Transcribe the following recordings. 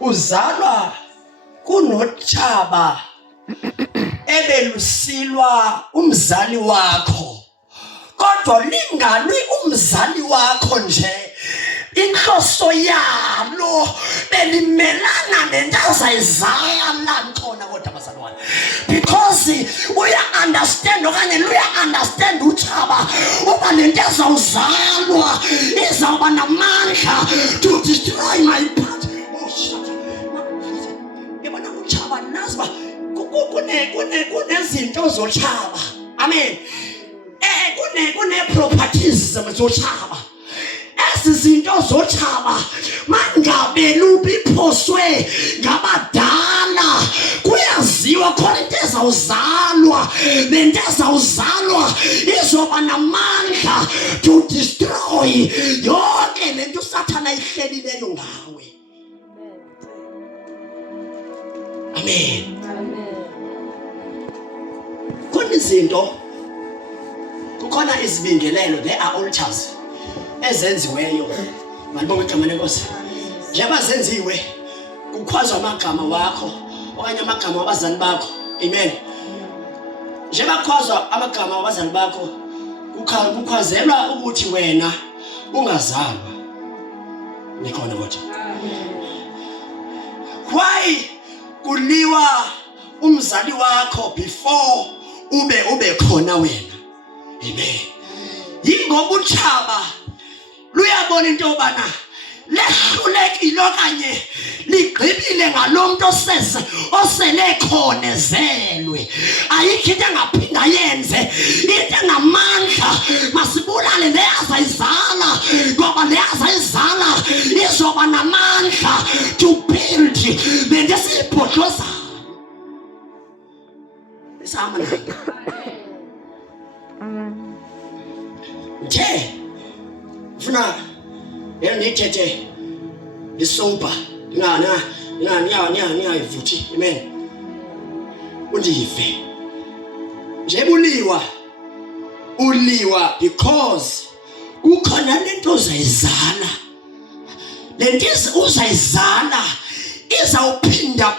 uzalwa kunotshaba ebelusilwa umzali wakho, kodwa lingalwi umzali wakho nje, inhloso yalo belimelana nento azayizala khona kodwa bazalwane, because uya understand okanye luya understand utshaba uba lento ezawuzalwa izawuba namandla to destroy my part. Yabona utshaba naziba kunezinto zotshaba, amen, kune properties zotshaba. Izinto zotshaba mangabe lubiphoswe ngabadala kuyaziwa khona into ezawuzalwa, lento ezawuzalwa izoba namandla to destroy yonke lento uSathane ayihlelileyo ngawe. Amen. Kukhona izibingelelo, there are altars ezenziweyo, malibonga igama lenkosi, njengoba zenziwe kukhwazwa amagama wakho okanye amagama wabazali bakho, amen. Njengoba kukhwazwa amagama wabazali bakho, kukhwazelwa ukuthi wena ungazalwa. Nikhona kodwa why kuliwa umzali wakho before ube khona wena, amen. Yingoba utshaba luyabona into yobana lehlulekile okanye ligqibile ngalomuntu osele khonezelwe, ayikho into engaphinda yenze, into engamandla masibulale le azayizala, ngoba le azayizala izoba namandla to build lento esiyibhodlozayo. Isama nayo nje funa nithethe isopa niyayivuthi, amen, undive nje uliwa because kukhona lento uzayizala, lento uzayizala izawuphinda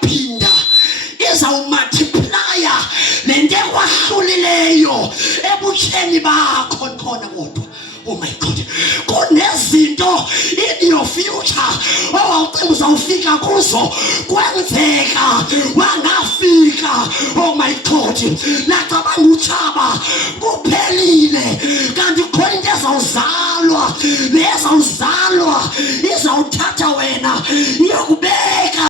izawumultiplya lento ekwahlulileyo ebutsheni bakho khona kodwa. Oh my God, kunezinto in your future owawucinga uzawufika kuzo kwenzeka wangafika. Oh my God, lacabanga utshaba kuphelile, kanti khona into ezawuzalwa, le ezawuzalwa izawuthatha wena iyokubeka